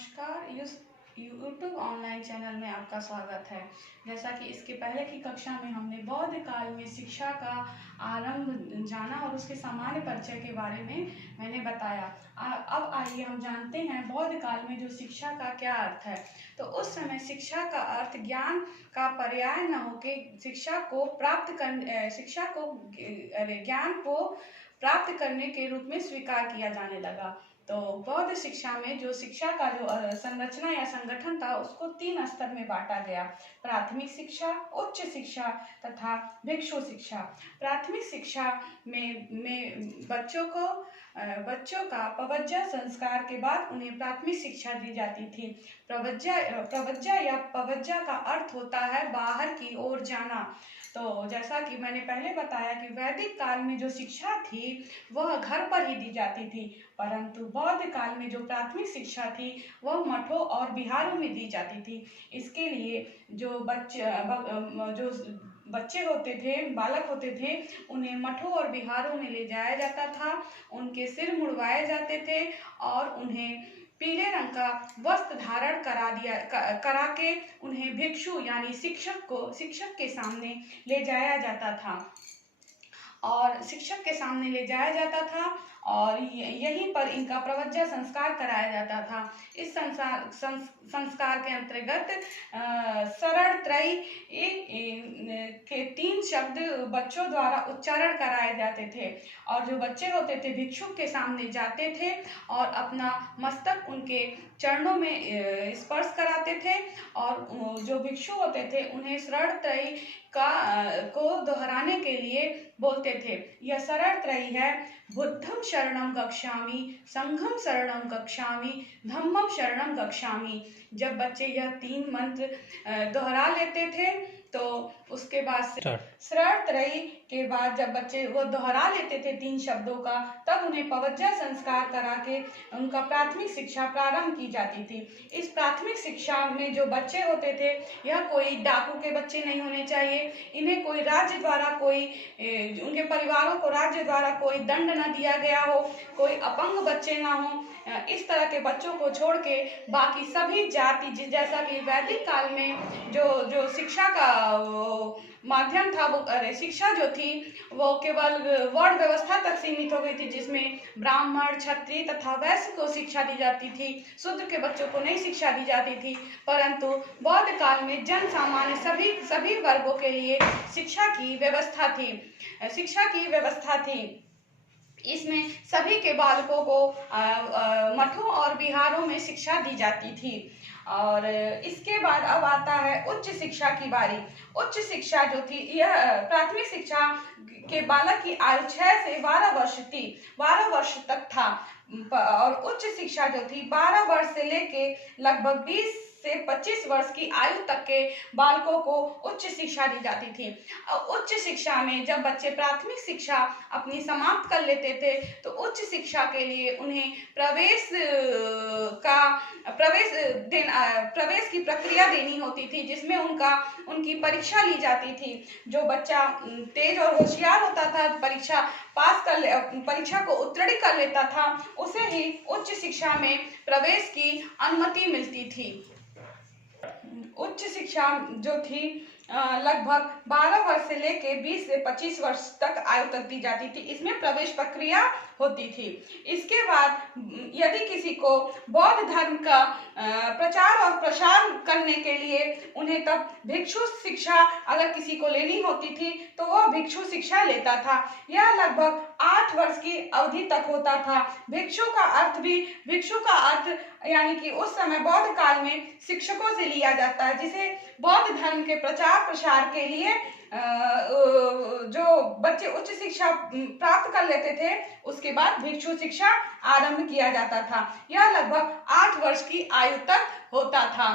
नमस्कार। YouTube online channel में आपका स्वागत है। जैसा कि इसके पहले की कक्षा में हमने बौद्ध काल में शिक्षा का आरंभ जाना और उसके सामान्य परिचय के बारे में मैंने बताया। अब आइए हम जानते हैं बौद्ध काल में जो शिक्षा का क्या अर्थ है। तो उस समय शिक्षा का अर्थ ज्ञान का पर्याय न होके ज्ञान को प्राप्त करने के रूप में स्वीकार किया जाने लगा। तो बौद्ध शिक्षा में जो शिक्षा का जो संरचना या संगठन था उसको 3 स्तर में बांटा गया: प्राथमिक शिक्षा, उच्च शिक्षा तथा भिक्षु शिक्षा। प्राथमिक शिक्षा में बच्चों का पवज्जा संस्कार के बाद उन्हें प्राथमिक शिक्षा दी जाती थी। प्रवज्जा या पवज्जा का अर्थ होता है बाहर की ओर जाना। तो जैसा कि मैंने पहले बताया कि वैदिक काल में जो शिक्षा थी वह घर पर ही दी जाती थी, परंतु बौद्ध काल में जो प्राथमिक शिक्षा थी वह मठों और विहारों में दी जाती थी। इसके लिए जो बच्चे होते थे, बालक होते थे, उन्हें मठों और विहारों में ले जाया जाता था। उनके सिर मुड़वाए जाते थे और उन्हें पीले रंग का वस्त्र धारण करा के उन्हें भिक्षु यानी शिक्षक के सामने ले जाया जाता था और यहीं पर इनका प्रवज्जा संस्कार कराया जाता था। इस संस्कार के अंतर्गत शरणत्रयी के 3 शब्द बच्चों द्वारा उच्चारण कराए जाते थे और जो बच्चे होते थे भिक्षुक के सामने जाते थे और अपना मस्तक उनके चरणों में स्पर्श कराते थे और जो भिक्षु होते थे उन्हें शरणत्रयी को दोहराने के लिए बोलते थे। यह शरणत्रयी है: बुद्धं शरणं गच्छामि, संघं शरणं गच्छामि, धम्मं शरणं गच्छामि। जब बच्चे यह 3 मंत्र दोहरा लेते थे तो उसके बाद शरणत्रयी के बाद जब बच्चे वो दोहरा लेते थे 3 शब्दों का, तब उन्हें पवज्जा संस्कार करा के उनका प्राथमिक शिक्षा प्रारंभ की जाती थी। इस प्राथमिक शिक्षा में जो बच्चे होते थे यह कोई डाकू के बच्चे नहीं होने चाहिए। इन्हें कोई राज्य द्वारा उनके परिवारों को राज्य द्वारा कोई दंड न दिया गया हो, कोई अपंग बच्चे ना हो। इस तरह के बच्चों को छोड़ के बाकी सभी जाति, जैसा कि वैदिक काल में जो शिक्षा का माध्यम था, शिक्षा जो थी वो केवल वर्ण व्यवस्था तक सीमित हो गई थी, जिसमें ब्राह्मण, क्षत्रिय तथा वैश्य को शिक्षा दी जाती थी, शूद्र के बच्चों को नहीं शिक्षा दी जाती थी। परंतु बौद्ध काल में जन सामान्य सभी वर्गों के लिए शिक्षा की व्यवस्था थी। इसमें सभी के बालकों को मठों और विहारों में शिक्षा दी जाती थी। और इसके बाद अब आता है उच्च शिक्षा की बारी। उच्च शिक्षा जो थी, यह प्राथमिक शिक्षा के बालक की आयु 6 से 12 वर्ष थी, 12 वर्ष तक था और उच्च शिक्षा जो थी 12 वर्ष से लेके लगभग 20 से 25 वर्ष की आयु तक के बालकों को उच्च शिक्षा दी जाती थी। उच्च शिक्षा में जब बच्चे प्राथमिक शिक्षा अपनी समाप्त कर लेते थे तो उच्च शिक्षा के लिए उन्हें प्रवेश की प्रक्रिया देनी होती थी, जिसमें उनकी परीक्षा ली जाती थी। जो बच्चा तेज और होशियार होता था, परीक्षा को उत्तीर्ण कर लेता था, उसे ही उच्च शिक्षा में प्रवेश की अनुमति मिलती थी। उच्च शिक्षा जो थी लगभग 12 वर्ष से लेके 20 से 25 वर्ष तक आयु तक दी जाती थी। इसमें प्रवेश प्रक्रिया होती थी। इसके बाद यदि किसी को बौद्ध धर्म का प्रचार और प्रसार करने के लिए उन्हें तब भिक्षु शिक्षा अगर किसी को लेनी होती थी तो वह भिक्षु शिक्षा लेता था। यह लगभग 8 वर्ष की अवधि तक होता था। भिक्षु का अर्थ यानी कि उस समय बौद्ध काल में शिक्षकों से लिया जाता है, जिसे बौद्ध धर्म के प्रचार प्रसार के लिए जो बच्चे उच्च शिक्षा प्राप्त कर लेते थे उसके बाद भिक्षु शिक्षा आरंभ किया जाता था। यह लगभग 8 वर्ष की आयु तक होता था।